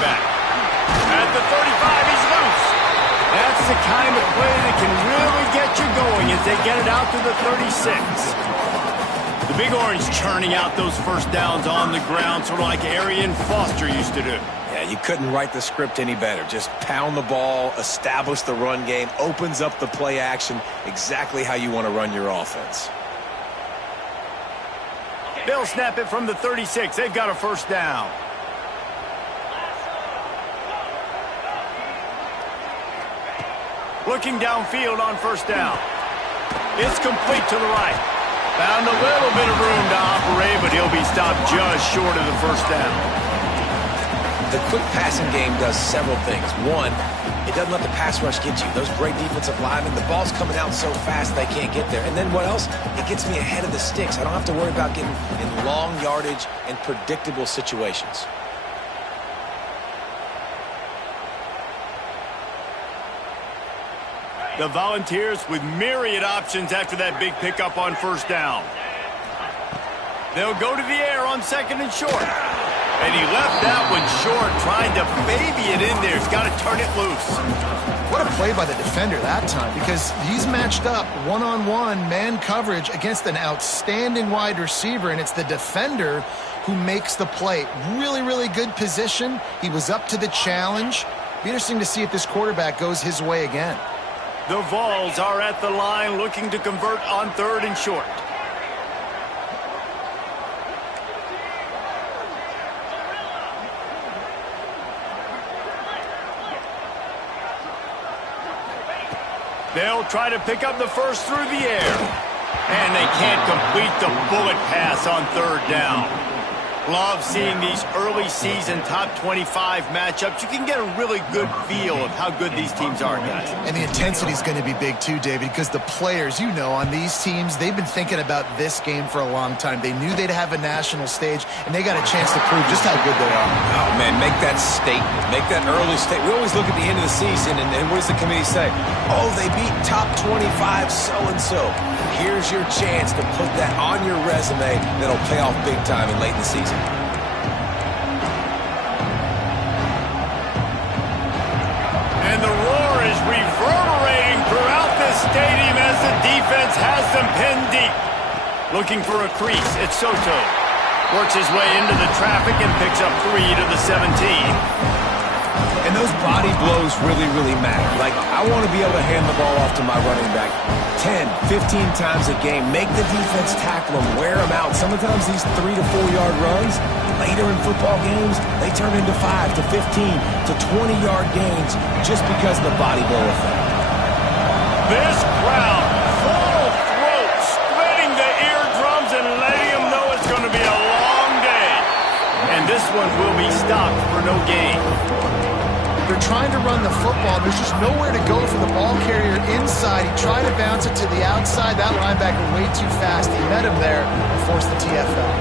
back. At the 35, he's loose. That's the kind of play that can really get you going as they get it out to the 36. The Big Orange churning out those first downs on the ground, sort of like Arian Foster used to do. Yeah, you couldn't write the script any better. Just pound the ball, establish the run game, opens up the play action, exactly how you want to run your offense. They'll snap it from the 36. They've got a first down. Looking downfield on first down. It's complete to the right. Found a little bit of room to operate, but he'll be stopped just short of the first down. The quick passing game does several things. One, it doesn't let the pass rush get you. Those great defensive linemen, the ball's coming out so fast they can't get there. And then what else? It gets me ahead of the sticks. I don't have to worry about getting in long yardage and predictable situations. The Volunteers with myriad options after that big pickup on first down. They'll go to the air on second and short. And he left that one short, trying to baby it in there. He's got to turn it loose. What a play by the defender that time, because he's matched up one-on-one man coverage against an outstanding wide receiver, and it's the defender who makes the play. Really, really good position. He was up to the challenge. Be interesting to see if this quarterback goes his way again. The Vols are at the line looking to convert on third and short. They'll try to pick up the first through the air. And they can't complete the bullet pass on third down. Love seeing these early season top 25 matchups. You can get a really good feel of how good these teams are, guys. And the intensity is going to be big too, David, because the players, you know, on these teams, they've been thinking about this game for a long time. They knew they'd have a national stage, and they got a chance to prove just how good they are. Oh, man, make that statement. Make that early statement. We always look at the end of the season, and what does the committee say? Oh, they beat top 25 so-and-so. Here's your chance to put that on your resume that'll pay off big time and late in the season. And the roar is reverberating throughout this stadium as the defense has them pinned deep. Looking for a crease, it's Soto. Works his way into the traffic and picks up 3 to the 17. And those body blows really, really matter. Like, I want to be able to hand the ball off to my running back 10, 15 times a game. Make the defense tackle them, wear them out. Sometimes these 3 to 4 yard runs, later in football games, they turn into 5 to 15 to 20 yard gains just because of the body blow effect. This crowd, full throat, splitting the eardrums and letting them know it's going to be a long day. And this one will be stopped for no gain. They're trying to run the football. There's just nowhere to go for the ball carrier inside. He tried to bounce it to the outside. That linebacker way too fast. He met him there and forced the TFL.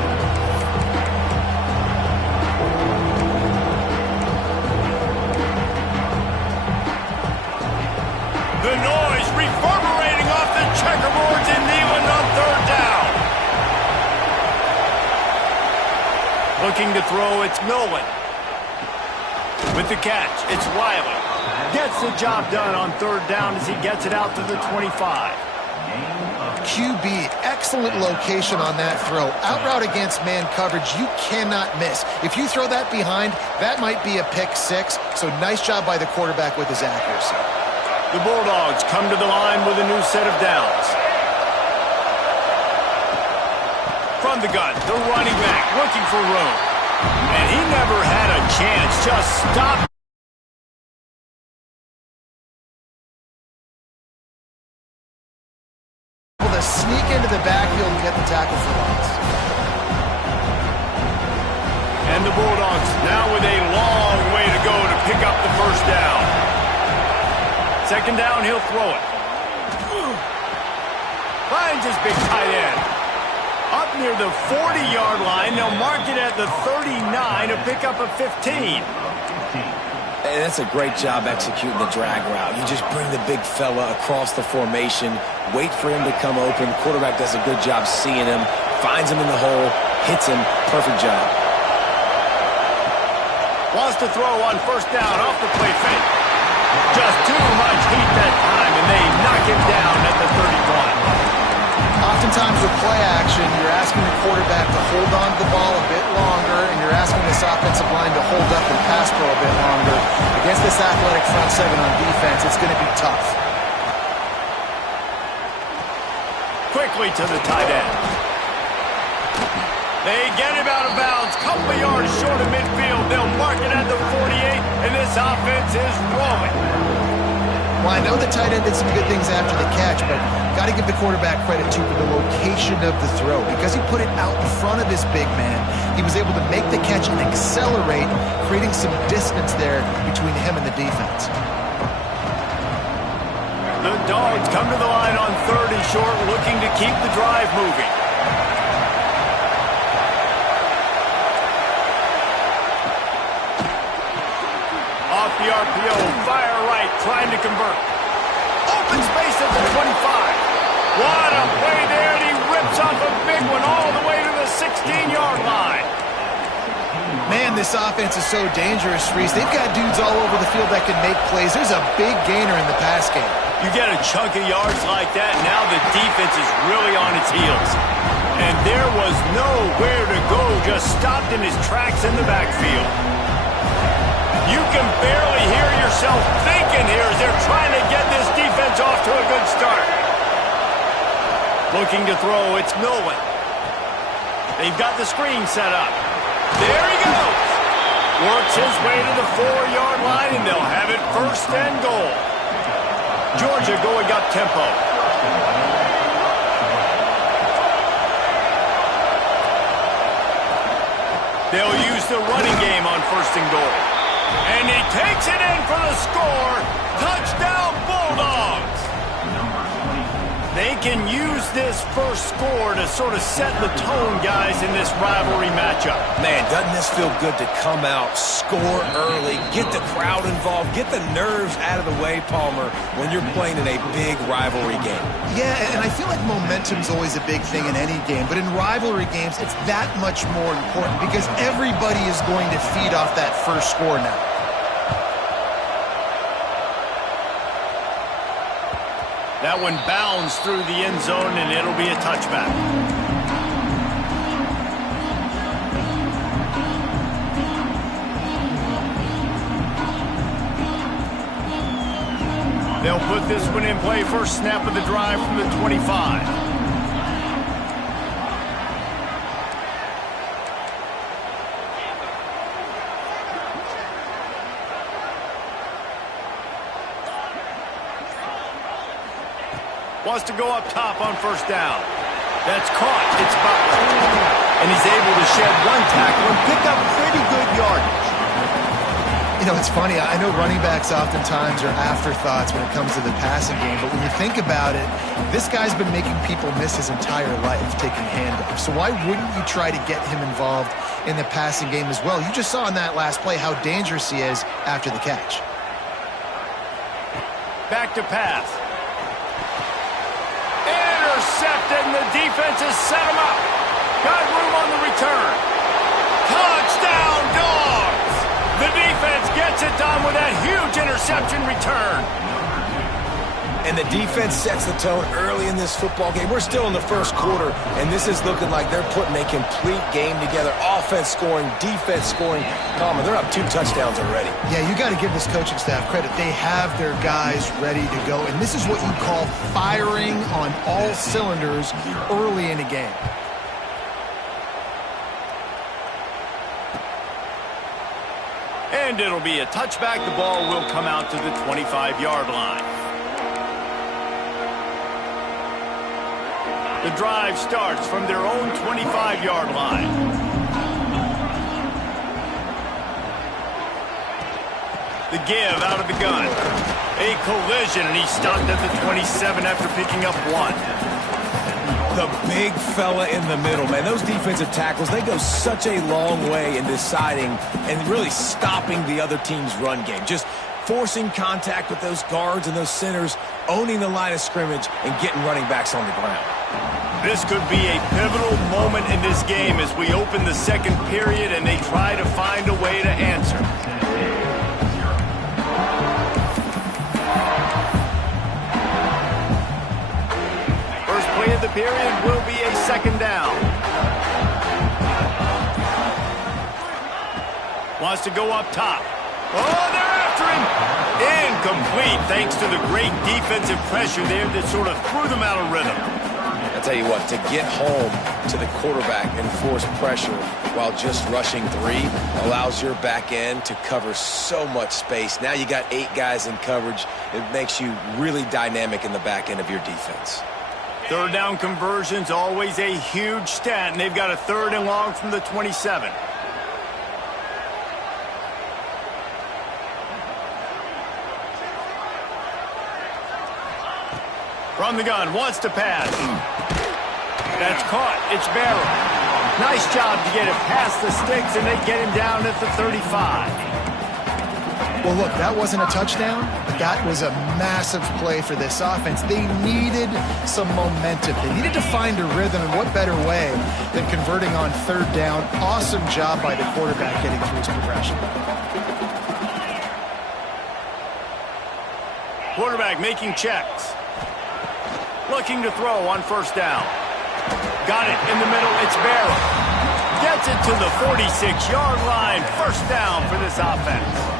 The noise reverberating off the checkerboards in Neyland on third down. Looking to throw, it's Nolan. With the catch, it's Riley. Gets the job done on third down as he gets it out to the 25. QB, excellent location on that throw. Out route against man coverage, you cannot miss. If you throw that behind, that might be a pick 6. So nice job by the quarterback with his accuracy. The Bulldogs come to the line with a new set of downs. From the gun, the running back looking for room. And he never had a chance. Just stop. Able to sneak into the backfield and get the tackle for loss. And the Bulldogs now with a long way to go to pick up the first down. Second down, he'll throw it. Finds his big tight end. Up near the 40-yard line, they'll mark it at the 39 to pick up a 15. And that's a great job executing the drag route. You just bring the big fella across the formation, wait for him to come open. Quarterback does a good job seeing him, finds him in the hole, hits him. Perfect job. Wants to throw on first down off the play fake. Just too much heat that time, and they knock him down at the 31. Oftentimes with play action, you're asking the quarterback to hold on to the ball a bit longer, and you're asking this offensive line to hold up and pass pro a bit longer. Against this athletic front seven on defense, it's going to be tough. Quickly to the tight end. They get him out of bounds, couple of yards short of midfield. They'll mark it at the 48, and this offense is rolling. Well, I know the tight end did some good things after the catch, but got to give the quarterback credit, too, for the location of the throw. Because he put it out in front of his big man, he was able to make the catch and accelerate, creating some distance there between him and the defense. The Dogs come to the line on 3rd and short, looking to keep the drive moving. Off the RPO, fire right, trying to convert. Open space at the 25. What a play there, and he rips off a big one all the way to the 16-yard line. Man, this offense is so dangerous, Reese. They've got dudes all over the field that can make plays. There's a big gainer in the pass game. You get a chunk of yards like that, now the defense is really on its heels. And there was nowhere to go, just stopped in his tracks in the backfield. You can barely hear yourself thinking here as they're trying to get this defense off to a good start. Looking to throw, it's Nolan. They've got the screen set up. There he goes. Works his way to the 4-yard line, and they'll have it 1st and goal. Georgia going up tempo. They'll use the running game on 1st and goal. And he takes it in for the score. Touchdown, Bulldogs. They can use this first score to sort of set the tone, guys, in this rivalry matchup. Man, doesn't this feel good to come out, score early, get the crowd involved, get the nerves out of the way, Palmer, when you're playing in a big rivalry game. Yeah, and I feel like momentum's always a big thing in any game, but in rivalry games, it's that much more important because everybody is going to feed off that first score now. That one bounds through the end zone, and it'll be a touchback. They'll put this one in play, first snap of the drive from the 25. Wants to go up top on first down. That's caught. It's Butler. And he's able to shed one tackle and pick up pretty good yardage. You know, it's funny. I know running backs oftentimes are afterthoughts when it comes to the passing game, but when you think about it, this guy's been making people miss his entire life taking handoffs. So why wouldn't you try to get him involved in the passing game as well? You just saw in that last play how dangerous he is after the catch. Back to pass. Intercepted, and the defense has set him up. Got room on the return. Touchdown, Dogs! The defense gets it done with that huge interception return. And the defense sets the tone early in this football game. We're still in the first quarter, and this is looking like they're putting a complete game together. Offense scoring, defense scoring. Palmer, they're up 2 touchdowns already. Yeah, you got to give this coaching staff credit. They have their guys ready to go, and this is what you call firing on all cylinders early in a game. And it'll be a touchback. The ball will come out to the 25-yard line. The drive starts from their own 25-yard line. The give out of the gun. A collision, and he stopped at the 27 after picking up 1. The big fella in the middle, man. Those defensive tackles, they go such a long way in deciding and really stopping the other team's run game. Just forcing contact with those guards and those centers, owning the line of scrimmage, and getting running backs on the ground. This could be a pivotal moment in this game as we open the second period and they try to find a way to answer. period will be a second down. Wants to go up top. Oh, they're after him. Incomplete, thanks to the great defensive pressure there that sort of threw them out of rhythm. I tell you what, to get home to the quarterback and force pressure while just rushing 3 allows your back end to cover so much space. Now you got 8 guys in coverage. It makes you really dynamic in the back end of your defense. Third down conversion's always a huge stat, and they've got a 3rd and long from the 27. From the gun, wants to pass. That's caught. It's Barrow. Nice job to get it past the sticks, and they get him down at the 35. Well, look, that wasn't a touchdown, but that was a massive play for this offense. They needed some momentum. They needed to find a rhythm, and what better way than converting on 3rd down. Awesome job by the quarterback getting through his progression. Quarterback making checks. Looking to throw on 1st down. Got it in the middle. It's Barrow. Gets it to the 46-yard line. 1st down for this offense.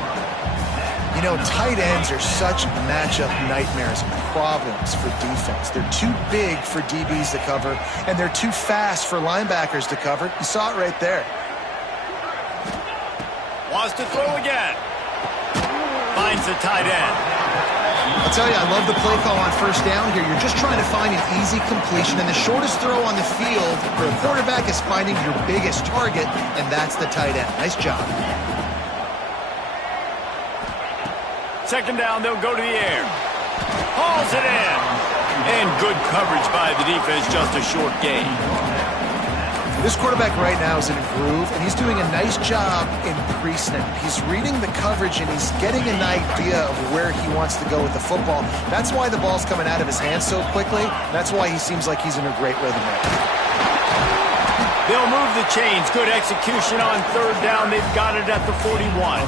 You know, tight ends are such matchup nightmares and problems for defense. They're too big for DBs to cover, and they're too fast for linebackers to cover. You saw it right there. Wants to throw again. Finds the tight end. I'll tell you, I love the play call on 1st down here. You're just trying to find an easy completion, and the shortest throw on the field for a quarterback is finding your biggest target, and that's the tight end. Nice job. 2nd down, they'll go to the air. Hauls it in. And good coverage by the defense, just a short gain. This quarterback right now is in a groove, and he's doing a nice job in pre-snap. He's reading the coverage, and he's getting an idea of where he wants to go with the football. That's why the ball's coming out of his hands so quickly. That's why he seems like he's in a great rhythm right now. They'll move the chains. Good execution on 3rd down. They've got it at the 41.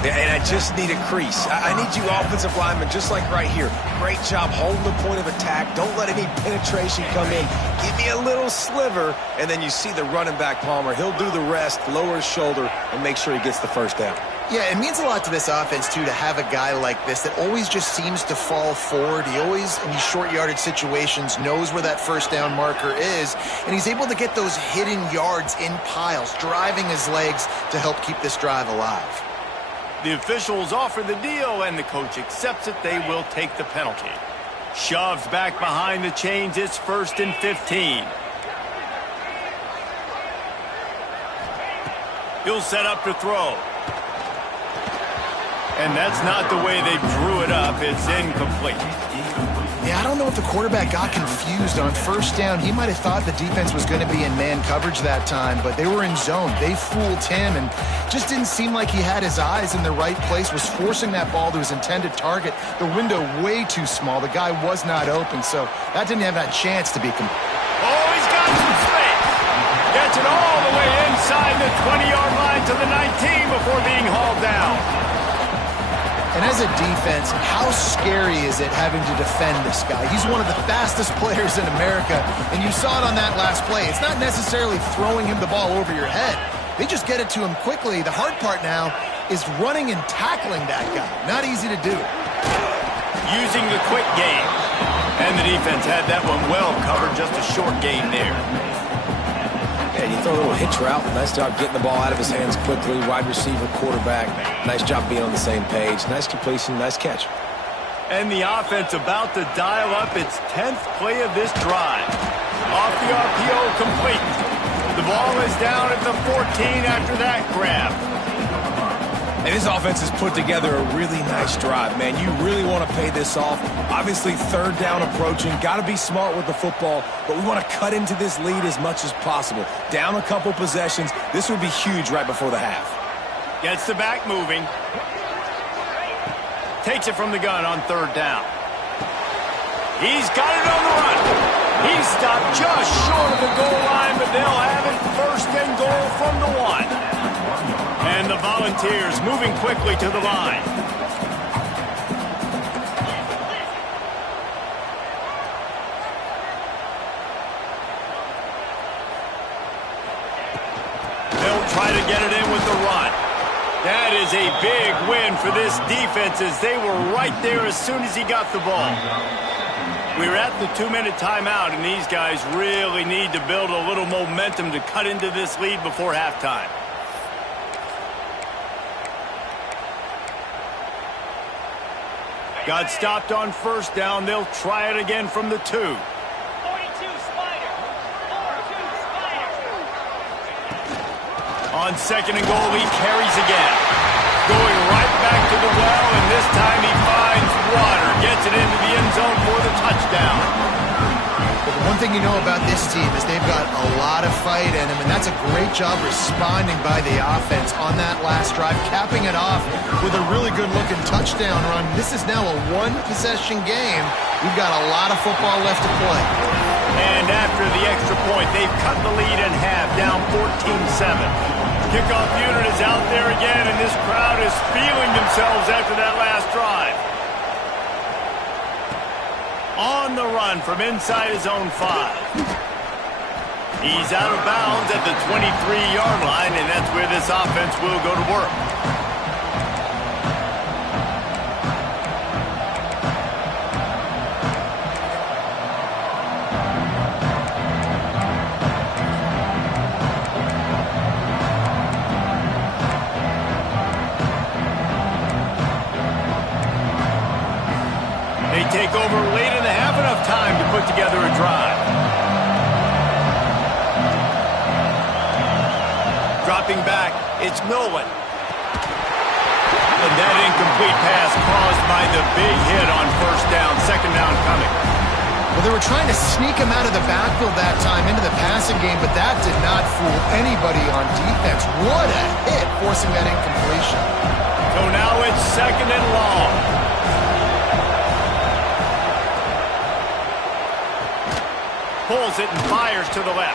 And I just need a crease. I need you offensive linemen, just like right here. Great job holding the point of attack. Don't let any penetration come in. Give me a little sliver, and then you see the running back, Palmer. He'll do the rest, lower his shoulder, and make sure he gets the 1st down. Yeah, it means a lot to this offense, too, to have a guy like this that always just seems to fall forward. He always, in these short yardage situations, knows where that 1st down marker is, and he's able to get those hidden yards in piles, driving his legs to help keep this drive alive. The officials offer the deal, and the coach accepts it. They will take the penalty. Shoves back behind the chains. It's 1st and 15. He'll set up to throw. And that's not the way they drew it up. It's incomplete. Yeah, I don't know if the quarterback got confused on 1st down. He might have thought the defense was going to be in man coverage that time, but they were in zone. They fooled him and just didn't seem like he had his eyes in the right place, was forcing that ball to his intended target. The window way too small. The guy was not open, so that didn't have that chance to be complete. Oh, he's got some space. Gets it all the way inside the 20-yard line to the 19 before being hauled down. And as a defense, how scary is it having to defend this guy? He's one of the fastest players in America, and you saw it on that last play. It's not necessarily throwing him the ball over your head. They just get it to him quickly. The hard part now is running and tackling that guy. Not easy to do. Using the quick game. And the defense had that one well covered, just a short gain there. Yeah, you throw a little hitch route. Nice job getting the ball out of his hands quickly. Wide receiver, quarterback. Nice job being on the same page. Nice completion, nice catch. And the offense about to dial up its 10th play of this drive. Off the RPO, complete. The ball is down at the 14 after that grab. And this offense has put together a really nice drive, man. You really want to pay this off. Obviously, 3rd down approaching. Got to be smart with the football, but we want to cut into this lead as much as possible. Down a couple possessions. This would be huge right before the half. Gets the back moving. Takes it from the gun on 3rd down. He's got it on the run. He's stopped just short of the goal line, but they'll have it 1st and goal from the 1. And the Volunteers moving quickly to the line. try to get it in with the run. That is a big win for this defense as they were right there as soon as he got the ball. We're at the 2-minute timeout, and these guys really need to build a little momentum to cut into this lead before halftime. Got stopped on first down. They'll try it again from the 2. 42 Spider. 42 Spider. On second and goal, he carries again. Going right back to the well, and this time he finds water. Gets it into the end zone for the touchdown. But the one thing you know about this team is they've got a lot of fight in them, and that's a great job responding by the offense on that last drive, capping it off with a really good-looking touchdown run. This is now a one-possession game. We've got a lot of football left to play. And after the extra point, they've cut the lead in half, down 14-7. Kickoff unit is out there again, and this crowd is feeling themselves after that last drive. On the run from inside his own 5. He's out of bounds at the 23-yard line, and that's where this offense will go to work. They take over late in the half, enough time to put together a drive. Dropping back, it's Nolan. And that incomplete pass caused by the big hit on first down, second down coming. Well, they were trying to sneak him out of the backfield that time into the passing game, but that did not fool anybody on defense. What a hit, forcing that incompletion. So now it's second and long. Pulls it and fires to the left.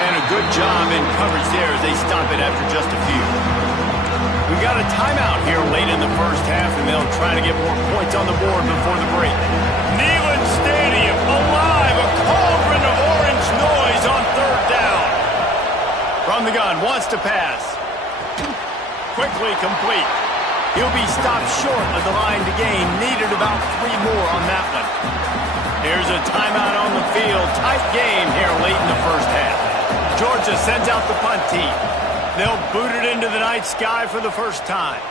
And a good job in coverage there as they stop it after just a few. We got a timeout here late in the first half, and they'll try to get more points on the board before the break. Neyland Stadium alive, a cauldron of orange noise on third down. From the gun, wants to pass. Quickly complete. He'll be stopped short of the line to gain. Needed about 3 more on that one. Here's a timeout on the field. Tight game here late in the first half. Georgia sends out the punt team. They'll boot it into the night sky for the first time.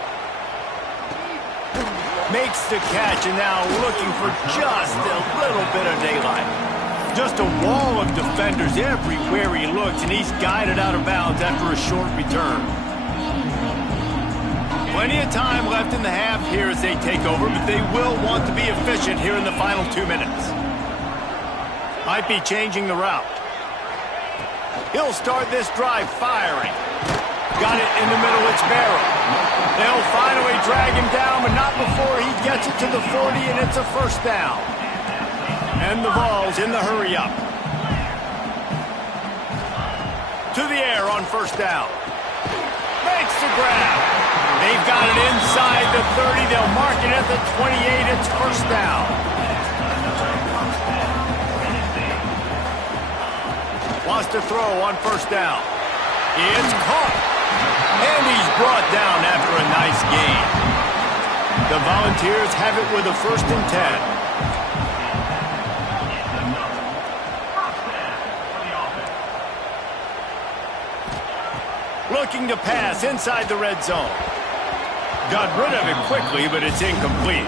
Makes the catch, and now looking for just a little bit of daylight. Just a wall of defenders everywhere he looks, and he's guided out of bounds after a short return. Plenty of time left in the half here as they take over, but they will want to be efficient here in the final 2 minutes. Might be changing the route. He'll start this drive firing. Got it in the middle, it's Barrow. They'll finally drag him down, but not before he gets it to the 40, and it's a first down. And the Vols in the hurry-up. To the air on first down. Makes the grab. They've got it inside the 30. They'll mark it at the 28. It's first down. Wants to throw on first down. It's caught. And he's brought down after a nice gain. The Volunteers have it with a 1st and 10. Looking to pass inside the red zone. Got rid of it quickly, but it's incomplete.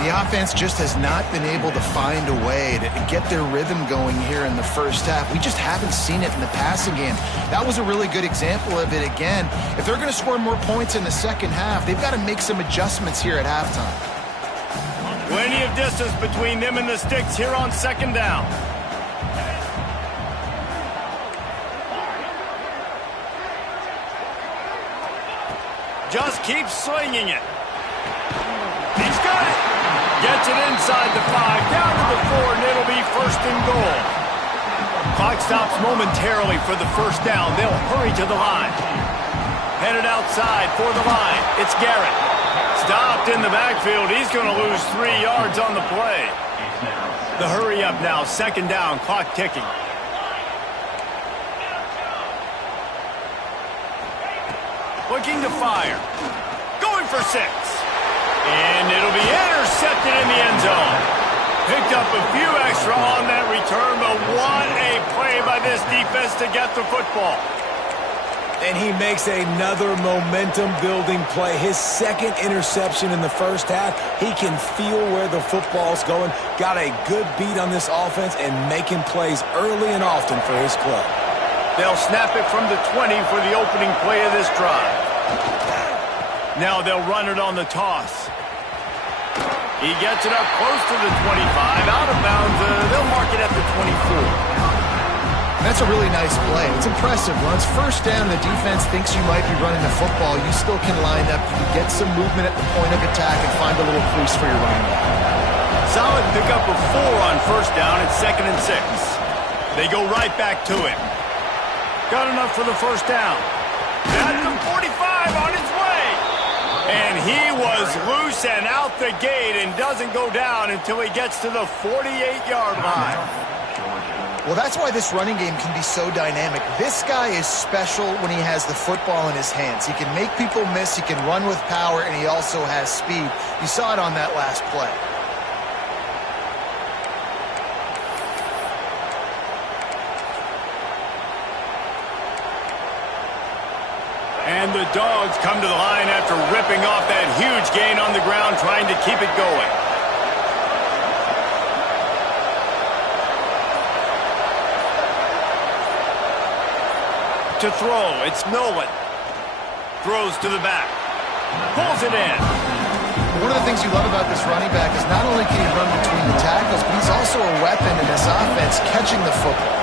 The offense just has not been able to find a way to get their rhythm going here in the first half. We just haven't seen it in the passing game. That was a really good example of it again. If they're going to score more points in the second half, they've got to make some adjustments here at halftime. Plenty of distance between them and the sticks here on second down. Just keeps swinging it. He's got it. Gets it inside the 5, down to the 4, and it'll be 1st and goal. Clock stops momentarily for the first down. They'll hurry to the line. Headed outside for the line. It's Garrett. Stopped in the backfield. He's going to lose 3 yards on the play. The hurry up now. Second down. Clock ticking. Looking to fire. Going for 6. And it'll be intercepted in the end zone. Picked up a few extra on that return, but what a play by this defense to get the football. And he makes another momentum-building play. His second interception in the first half. He can feel where the football's going. Got a good beat on this offense and making plays early and often for his club. They'll snap it from the 20 for the opening play of this drive. Now they'll run it on the toss. He gets it up close to the 25. Out of bounds. They'll mark it at the 24. That's a really nice play. It's impressive. Once first down, the defense thinks you might be running the football. You still can line up. You can get some movement at the point of attack and find a little crease for your running back. Solid pickup of 4 on first down. It's 2nd and 6. They go right back to him. Got enough for the first down. At the 45 on his way. And he was loose and out the gate and doesn't go down until he gets to the 48-yard line. Well, that's why this running game can be so dynamic. This guy is special when he has the football in his hands. He can make people miss, he can run with power, and he also has speed. You saw it on that last play. And the Dogs come to the line after ripping off that huge gain on the ground, trying to keep it going. To throw, it's Nolan. Throws to the back. Pulls it in. One of the things you love about this running back is not only can he run between the tackles, but he's also a weapon in this offense, catching the football.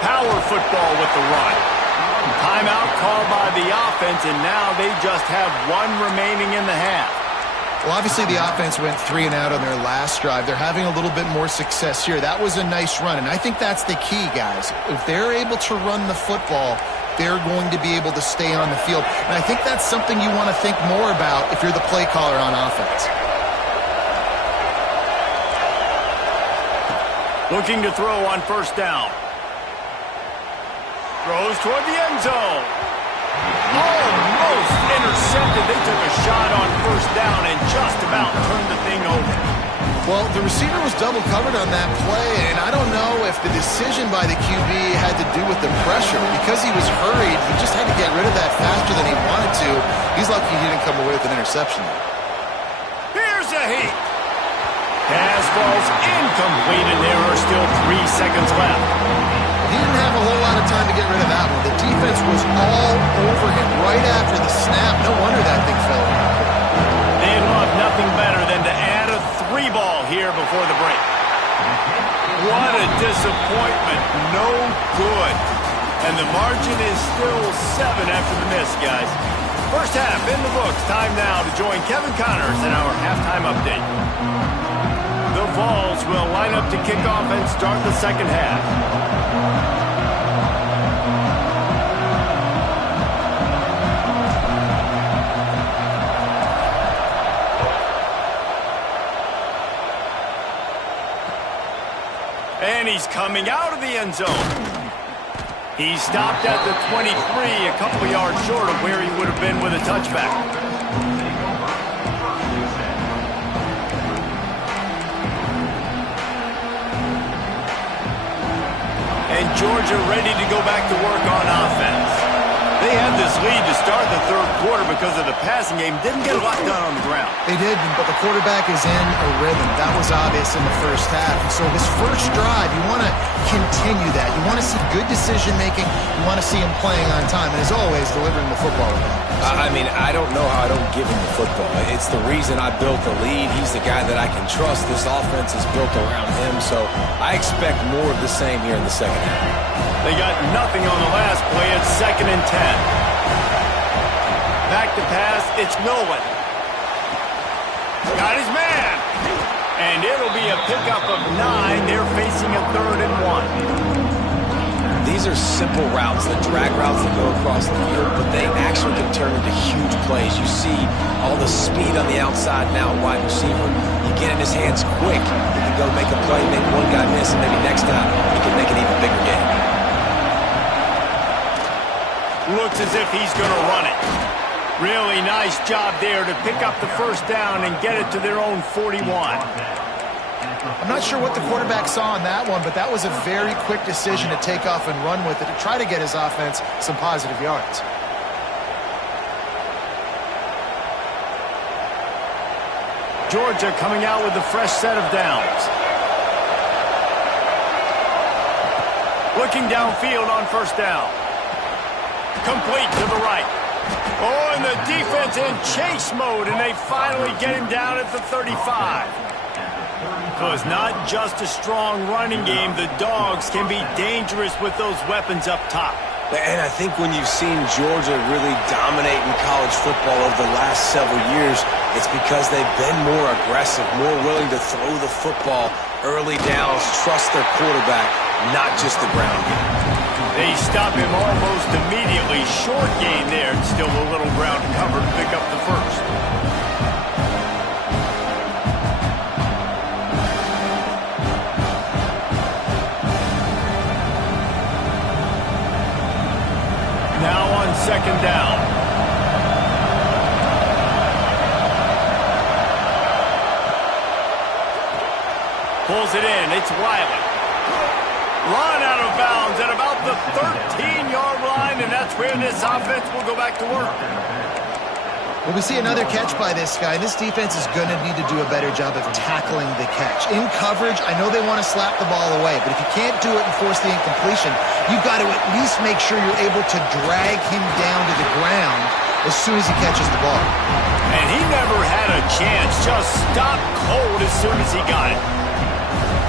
Power football with the run. Timeout called by the offense, and now they just have 1 remaining in the half. Well, obviously the offense went 3 and out on their last drive. They're having a little bit more success here. That was a nice run, and I think that's the key, guys. If they're able to run the football, they're going to be able to stay on the field. And I think that's something you want to think more about if you're the play caller on offense. Looking to throw on first down. Throws toward the end zone. Almost intercepted. They took a shot on first down and just about turned the thing over. Well, the receiver was double covered on that play, and I don't know if the decision by the QB had to do with the pressure. Because he was hurried, he just had to get rid of that faster than he wanted to. He's lucky he didn't come away with an interception. Here's a heat. Pass falls incomplete, and there are still 3 seconds left. He didn't have a whole lot of time to get rid of that one. The defense was all over him right after the snap. No wonder that thing fell in. They'd love nothing better than to add a 3-ball here before the break. What a disappointment. No good. And the margin is still 7 after the miss, guys. First half in the books. Time now to join Kevin Connors in our halftime update. The Vols will line up to kick off and start the second half. And he's coming out of the end zone. He stopped at the 23, a couple yards short of where he would have been with a touchback. And Georgia ready to go back to work on offense. They had this lead to start the third quarter because of the passing game. Didn't get a lot done on the ground. They did, but the quarterback is in a rhythm. That was obvious in the first half. And so this first drive, you want to continue that. You want to see good decision-making. You want to see him playing on time. And as always, delivering the football. I mean, I don't know how I don't give him the football. It's the reason I built the lead. He's the guy that I can trust. This offense is built around him. So I expect more of the same here in the second half. They got nothing on the last play. It's 2nd and 10. Back to pass. It's Nolan. Got his man. And it'll be a pickup of 9. They're facing a 3rd and 1. These are simple routes, the drag routes that go across the field, but they actually can turn into huge plays. You see all the speed on the outside now, wide receiver. You get in his hands quick. He can go make a play, make one guy miss, and maybe next time he can make an even bigger game. Looks as if he's going to run it. Really nice job there to pick up the first down and get it to their own 41. I'm not sure what the quarterback saw on that one, but that was a very quick decision to take off and run with it to try to get his offense some positive yards. Georgia coming out with a fresh set of downs. Looking downfield on first down. Complete to the right. Oh, and the defense in chase mode, and they finally get him down at the 35. So it's not just a strong running game. The Dogs can be dangerous with those weapons up top. And I think when you've seen Georgia really dominate in college football over the last several years, it's because they've been more aggressive, more willing to throw the football early downs, trust their quarterback, not just the ground game. They stop him almost immediately. Short gain there, and still a little ground cover to pick up the first. Now on second down. Pulls it in. It's Wiley. Run out of bounds at about the 13-yard line, and that's where this offense will go back to work. Well, we see another catch by this guy. This defense is going to need to do a better job of tackling the catch. In coverage, I know they want to slap the ball away, but if you can't do it and force the incompletion, you've got to at least make sure you're able to drag him down to the ground as soon as he catches the ball. And he never had a chance. Just stopped cold as soon as he got it.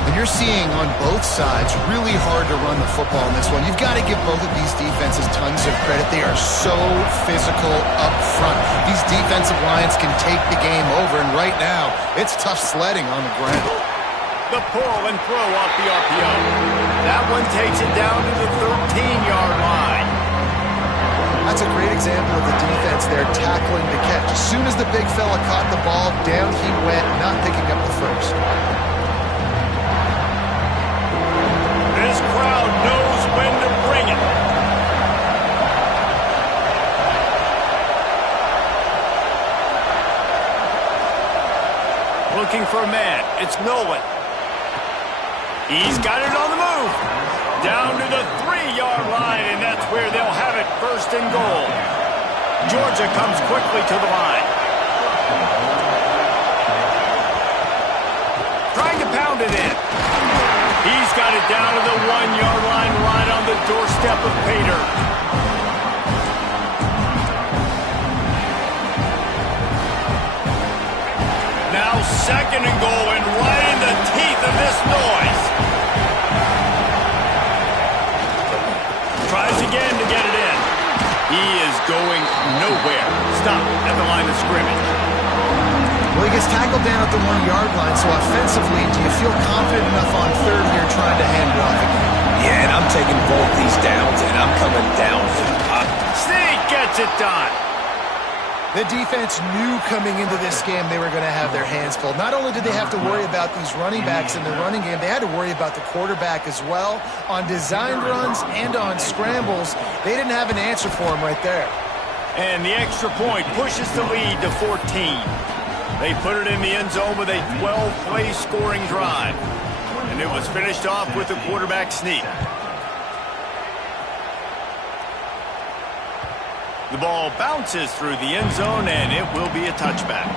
And you're seeing on both sides really hard to run the football in this one. You've got to give both of these defenses tons of credit. They are so physical up front. These defensive lines can take the game over, and right now, it's tough sledding on the ground. The pull and throw off the RPO. That one takes it down to the 13-yard line. That's a great example of the defense there tackling the catch. As soon as the big fella caught the ball, down he went, not picking up the first. This crowd knows when to bring it. Looking for a man. It's Nolan. He's got it on the move. Down to the 3-yard line, and that's where they'll have it, first and goal. Georgia comes quickly to the line. Trying to pound it in. He's got it down to the 1-yard line, right on the doorstep of Pater. Now second and goal, and right in the teeth of this noise. Tries again to get it in. He is going nowhere. Stop at the line of scrimmage. Well, he gets tackled down at the 1-yard line, so offensively, do you feel confident enough on third here trying to hand it off again? Yeah, and I'm taking both these downs, and I'm coming down for the pop. Sneak gets it done. The defense knew coming into this game they were going to have their hands full. Not only did they have to worry about these running backs in the running game, they had to worry about the quarterback as well. On designed runs and on scrambles, they didn't have an answer for him right there. And the extra point pushes the lead to 14. They put it in the end zone with a 12-play scoring drive. And it was finished off with a quarterback sneak. The ball bounces through the end zone, and it will be a touchback.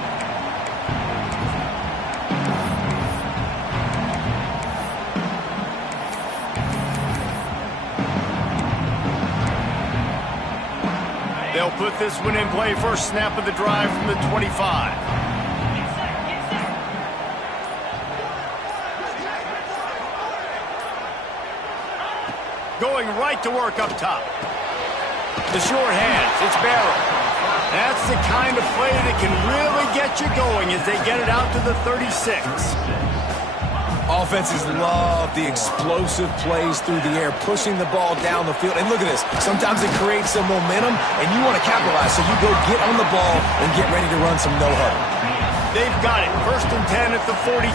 They'll put this one in play. First snap of the drive from the 25. Going right to work up top. The short hands, it's Barrow. That's the kind of play that can really get you going as they get it out to the 36. Offenses love the explosive plays through the air, pushing the ball down the field. And look at this. Sometimes it creates some momentum, and you want to capitalize. So you go get on the ball and get ready to run some no-huddle. They've got it. First and 10 at the 42.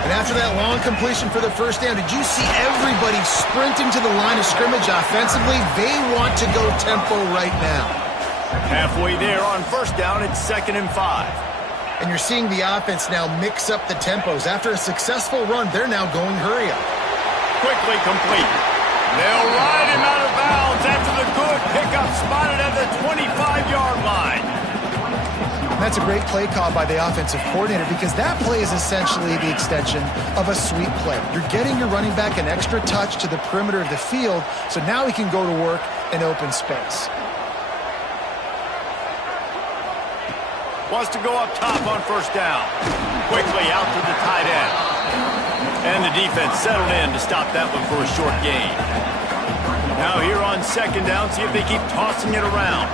And after that long completion for the first down, did you see everybody sprinting to the line of scrimmage offensively? They want to go tempo right now. Halfway there on first down, it's 2nd and 5. And you're seeing the offense now mix up the tempos. After a successful run, they're now going hurry up. Quickly complete. They'll ride him out of bounds after the good pickup spotted at the 25-yard line. That's a great play call by the offensive coordinator because that play is essentially the extension of a sweep play. You're getting your running back an extra touch to the perimeter of the field, so now he can go to work in open space. Wants to go up top on first down. Quickly out to the tight end. And the defense settled in to stop that one for a short gain. Now here on 2nd down, see if they keep tossing it around.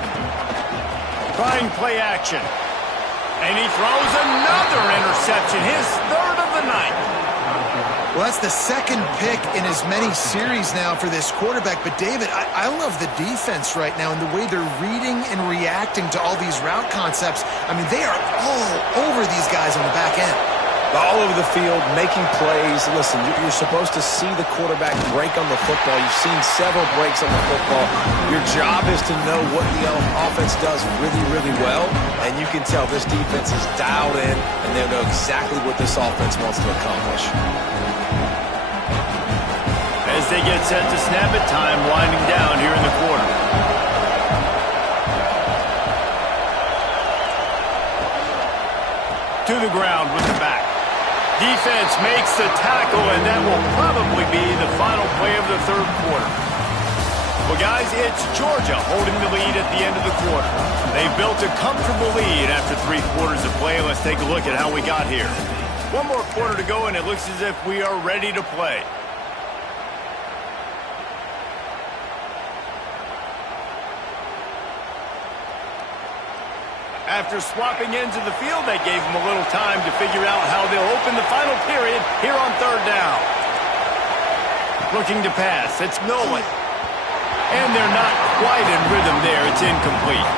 Trying play action. And he throws another interception, his 3rd of the night. Well, that's the 2nd pick in as many series now for this quarterback. But, David, I love the defense right now and the way they're reading and reacting to all these route concepts. I mean, they are all over these guys on the back end. All over the field, making plays. Listen, you're supposed to see the quarterback break on the football. You've seen several breaks on the football. Your job is to know what the offense does really, really well. And you can tell this defense is dialed in, and they know exactly what this offense wants to accomplish. As they get set to snap it, time winding down here in the quarter. To the ground with the back. Defense makes the tackle, and that will probably be the final play of the 3rd quarter. Well, guys, it's Georgia holding the lead at the end of the quarter. They built a comfortable lead after 3 quarters of play. Let's take a look at how we got here. One more quarter to go, and it looks as if we are ready to play. After swapping ends of the field, they gave them a little time to figure out how they'll open the final period here on 3rd down. Looking to pass. It's Nolan. And they're not quite in rhythm there. It's incomplete.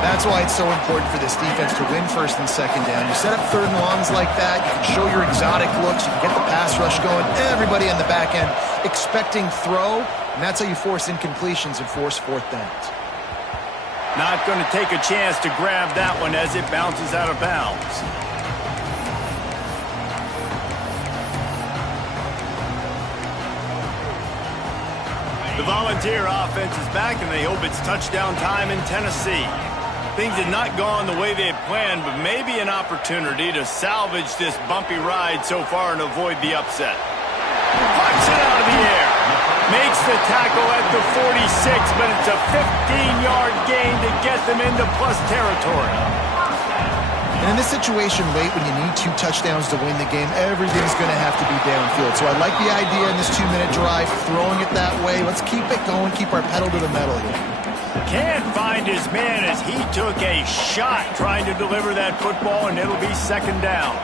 That's why it's so important for this defense to win 1st and 2nd down. You set up 3rd and longs like that. You can show your exotic looks. You can get the pass rush going. Everybody on the back end expecting throw. And that's how you force incompletions and force 4th downs. Not going to take a chance to grab that one as it bounces out of bounds. The Volunteer offense is back, and they hope it's touchdown time in Tennessee. Things had not gone the way they had planned, but maybe an opportunity to salvage this bumpy ride so far and avoid the upset. Puts it out of the air. Makes the tackle at the 46, but it's a 15-yard gain to get them into plus territory. And in this situation late when you need 2 touchdowns to win the game, everything's going to have to be downfield. So I like the idea in this 2-minute drive, throwing it that way. Let's keep it going, keep our pedal to the metal here. Can't find his man as he took a shot trying to deliver that football, and it'll be 2nd down.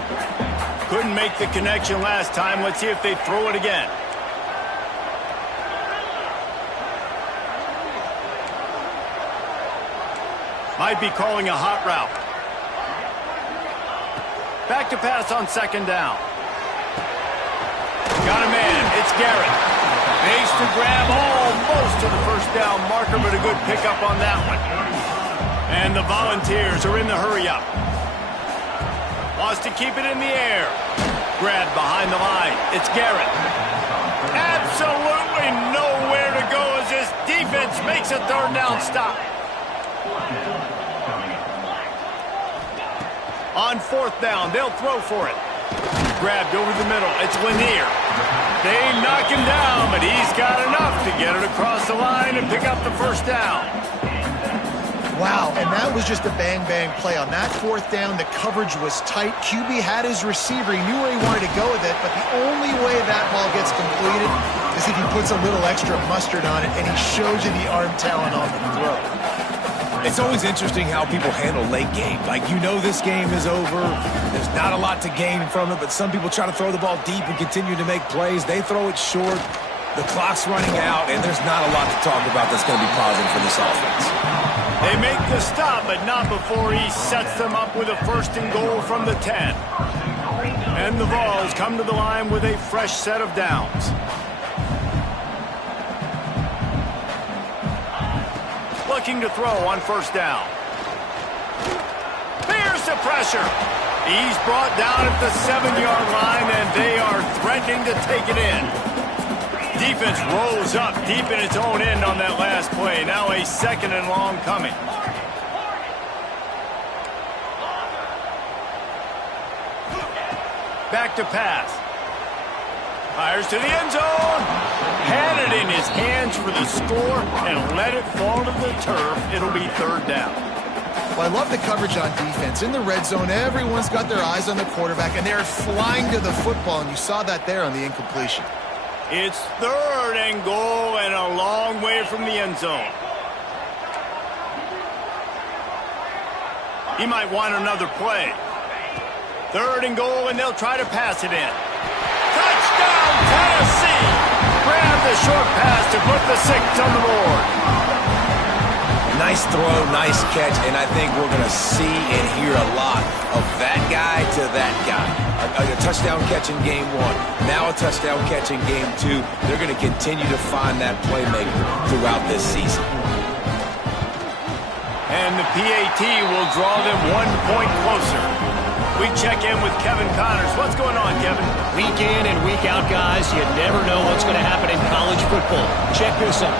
Couldn't make the connection last time. Let's see if they throw it again. Might be calling a hot route. Back to pass on 2nd down. Got a man. It's Garrett. Makes the grab almost to the 1st down marker, but a good pickup on that one. And the Volunteers are in the hurry-up. Wants to keep it in the air. Grab behind the line. It's Garrett. Absolutely nowhere to go as this defense makes a 3rd down stop. On 4th down, they'll throw for it. Grabbed over the middle. It's Lanier. They knock him down, but he's got enough to get it across the line and pick up the 1st down. Wow, and that was just a bang-bang play. On that 4th down, the coverage was tight. QB had his receiver. He knew where he wanted to go with it, but the only way that ball gets completed is if he puts a little extra mustard on it, and he shows you the arm talent on the throw. It's always interesting how people handle late game. Like, you know this game is over. There's not a lot to gain from it, but some people try to throw the ball deep and continue to make plays. They throw it short. The clock's running out, and there's not a lot to talk about that's going to be positive for this offense. They make the stop, but not before he sets them up with a 1st and goal from the 10. And the Vols come to the line with a fresh set of downs. Looking to throw on first down. Here's the pressure. He's brought down at the 7-yard line, and they are threatening to take it in. Defense rolls up deep in its own end on that last play. Now a 2nd and long coming. Back to pass. Fires to the end zone. Had it in his hands for the score and let it fall to the turf. It'll be 3rd down. Well, I love the coverage on defense. In the red zone, everyone's got their eyes on the quarterback, and they're flying to the football, and you saw that there on the incompletion. It's 3rd and goal and a long way from the end zone. He might want another play. 3rd and goal, and they'll try to pass it in. Touchdown, Tennessee! Grab the short pass to put the 6 on the board. Nice throw, nice catch, and I think we're going to see and hear a lot of that guy to that guy. A touchdown catch in game 1, now a touchdown catch in game 2. They're going to continue to find that playmaker throughout this season. And the PAT will draw them 1 point closer. We check in with Kevin Connors. What's going on, Kevin? Week in and week out, guys, you never know what's going to happen in college football. Check this out.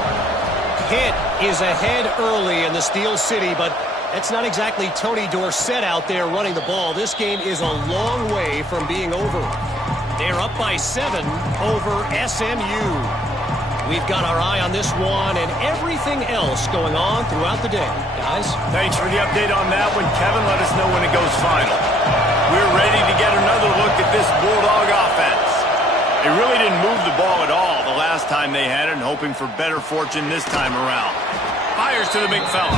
Pitt is ahead early in the Steel City, but that's not exactly Tony Dorsett out there running the ball. This game is a long way from being over. They're up by 7 over SMU. We've got our eye on this one and everything else going on throughout the day. Guys? Thanks for the update on that one, Kevin. Let us know when it goes final. We're ready to get another look at this Bulldog offense. They really didn't move the ball at all the last time they had it, and hoping for better fortune this time around. Fires to the big fella.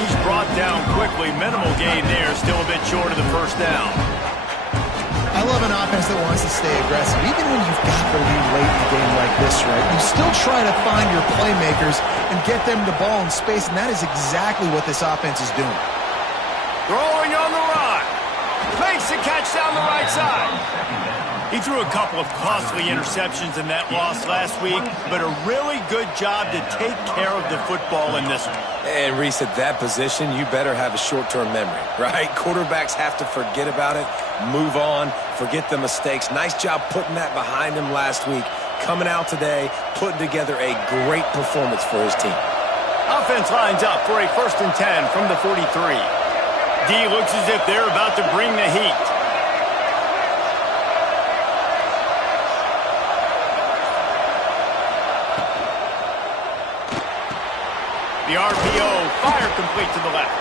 He's brought down quickly. Minimal gain there, still a bit short of the first down. I love an offense that wants to stay aggressive. Even when you've got the lead late in a game like this, right, you still try to find your playmakers and get them the ball in space, and that is exactly what this offense is doing. Throwing on the run. Makes the catch down the right side. He threw a couple of costly interceptions in that loss last week, but a really good job to take care of the football in this one. And Reese, at that position, you better have a short-term memory, right? Quarterbacks have to forget about it, move on, forget the mistakes. Nice job putting that behind him last week. Coming out today, putting together a great performance for his team. Offense lines up for a 1st and 10 from the 43. D looks as if they're about to bring the heat. The RPO, fire complete to the left.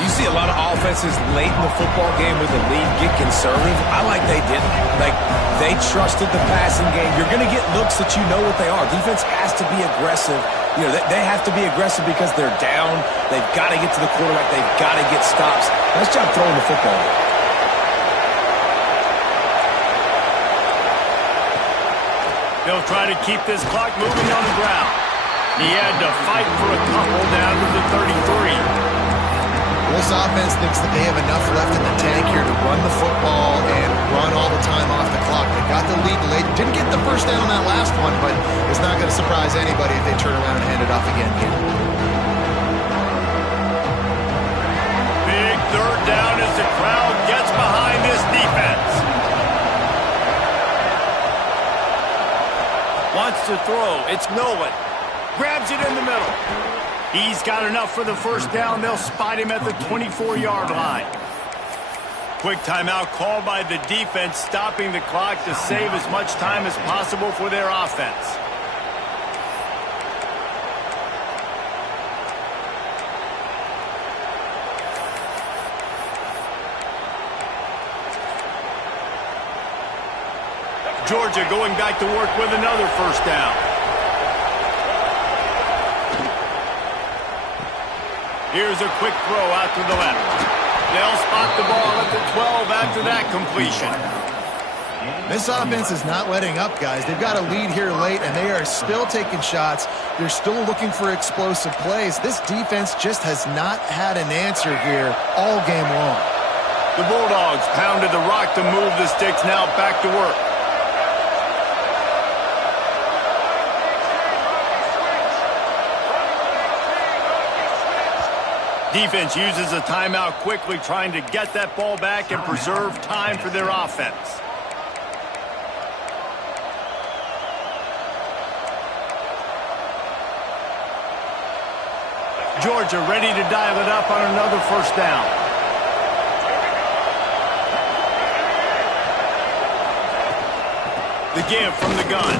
You see a lot of offenses late in the football game with the lead get conservative. I like they didn't. Like, they trusted the passing game. You're going to get looks that you know what they are. Defense has to be aggressive. You know, they have to be aggressive because they're down. They've got to get to the quarterback. They've got to get stops. Nice job throwing the football. They'll try to keep this clock moving on the ground. He had to fight for a couple down to the 33. This offense thinks that they have enough left in the tank here to run the football and run all the time off the clock. They got the lead late. Didn't get the first down on that last one, but it's not going to surprise anybody if they turn around and hand it off again here. Big 3rd down as the crowd gets behind this defense. Wants to throw. It's Nolan. Grabs it in the middle. He's got enough for the first down. They'll spot him at the 24-yard line. Quick timeout called by the defense, stopping the clock to save as much time as possible for their offense. Georgia going back to work with another first down. Here's a quick throw out to the left. They'll spot the ball at the 12 after that completion. This offense is not letting up, guys. They've got a lead here late, and they are still taking shots. They're still looking for explosive plays. This defense just has not had an answer here all game long. The Bulldogs pounded the rock to move the sticks, now back to work. Defense uses a timeout quickly, trying to get that ball back and preserve time for their offense. Georgia ready to dial it up on another first down. The give from the gun.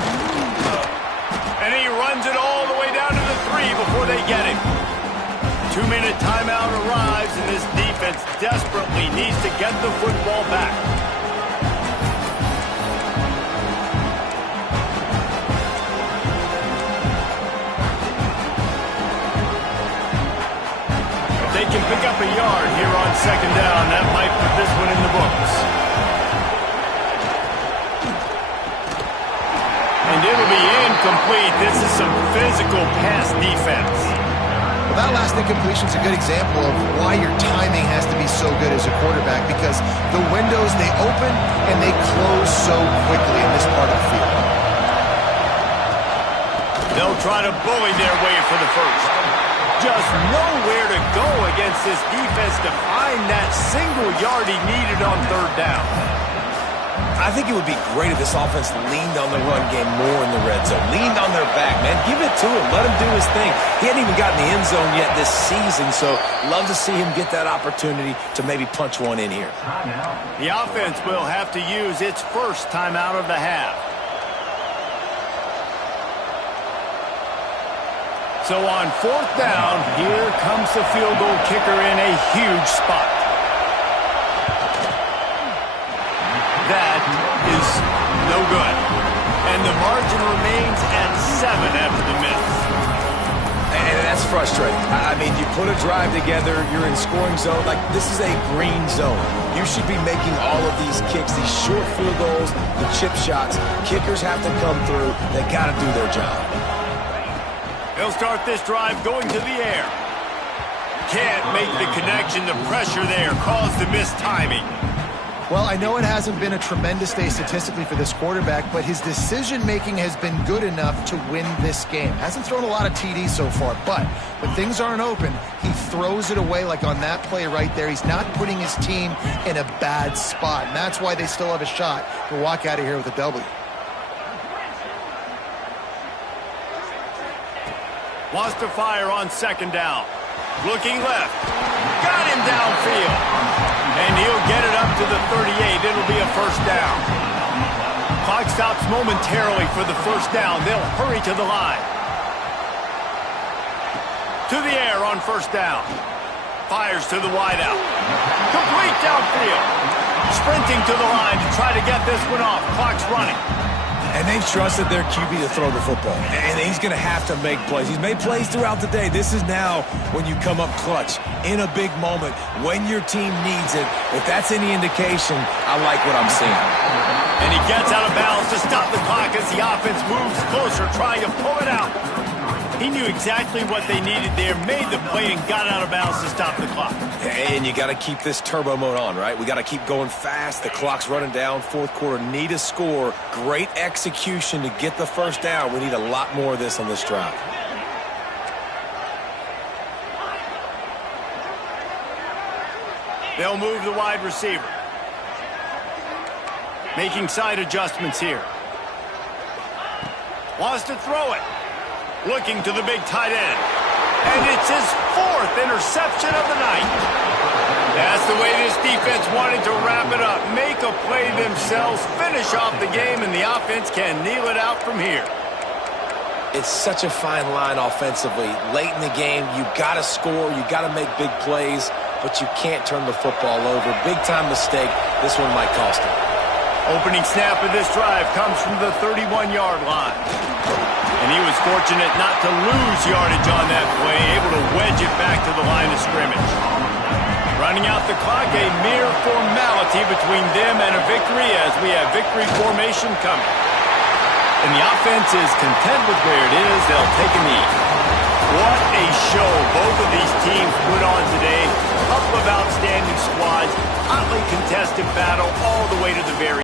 And he runs it all the way down to the 3 before they get him. 2-minute timeout arrives, and this defense desperately needs to get the football back. They can pick up a yard here on second down. That might put this one in the books. And it'll be incomplete. This is some physical pass defense. Well, that last incompletion is a good example of why your timing has to be so good as a quarterback, because the windows, they open and they close so quickly in this part of the field. They'll try to bully their way for the first. Just nowhere to go against this defense to find that single yard he needed on third down. I think it would be great if this offense leaned on the run game more in the red zone. Leaned on their back, man. Give it to him. Let him do his thing. He hadn't even gotten the end zone yet this season, so love to see him get that opportunity to maybe punch one in here. The offense will have to use its first timeout of the half. So on fourth down, here comes the field goal kicker in a huge spot. That is no good. And the margin remains at 7 after the miss. And that's frustrating. I mean, you put a drive together, you're in scoring zone. Like, this is a green zone. You should be making all of these kicks, these short field goals, the chip shots. Kickers have to come through. They got to do their job. They'll start this drive going to the air. Can't make the connection. The pressure there caused the missed timing. Well, I know it hasn't been a tremendous day statistically for this quarterback, but his decision-making has been good enough to win this game. Hasn't thrown a lot of TDs so far, but when things aren't open, he throws it away like on that play right there. He's not putting his team in a bad spot, and that's why they still have a shot to walk out of here with a W. Wants to fire on second down. Looking left. Got him downfield. And he'll get it up to the 38. It'll be a first down. Clock stops momentarily for the first down. They'll hurry to the line. To the air on first down. Fires to the wideout. Complete downfield. Sprinting to the line to try to get this one off. Clock's running. And they've trusted their QB to throw the football. And he's going to have to make plays. He's made plays throughout the day. This is now when you come up clutch in a big moment when your team needs it. If that's any indication, I like what I'm seeing. And he gets out of bounds to stop the clock as the offense moves closer, trying to pull it out. He knew exactly what they needed there, made the play, and got out of bounds to stop the clock. And you got to keep this turbo mode on, right? We got to keep going fast. The clock's running down. Fourth quarter, need a score. Great execution to get the first down. We need a lot more of this on this drive. They'll move the wide receiver. Making side adjustments here. Wants to throw it. Looking to the big tight end. And it's his 4th interception of the night. That's the way this defense wanted to wrap it up. Make a play themselves, finish off the game, and the offense can kneel it out from here. It's such a fine line offensively. Late in the game, you got to score, you got to make big plays, but you can't turn the football over. Big-time mistake. This one might cost him. Opening snap of this drive comes from the 31-yard line. And he was fortunate not to lose yardage on that play, able to wedge it back to the line of scrimmage. Running out the clock, a mere formality between them and a victory as we have victory formation coming. And the offense is content with where it is. They'll take a knee. What a show both of these teams put on today. Up of outstanding squads, hotly contested battle all the way to the very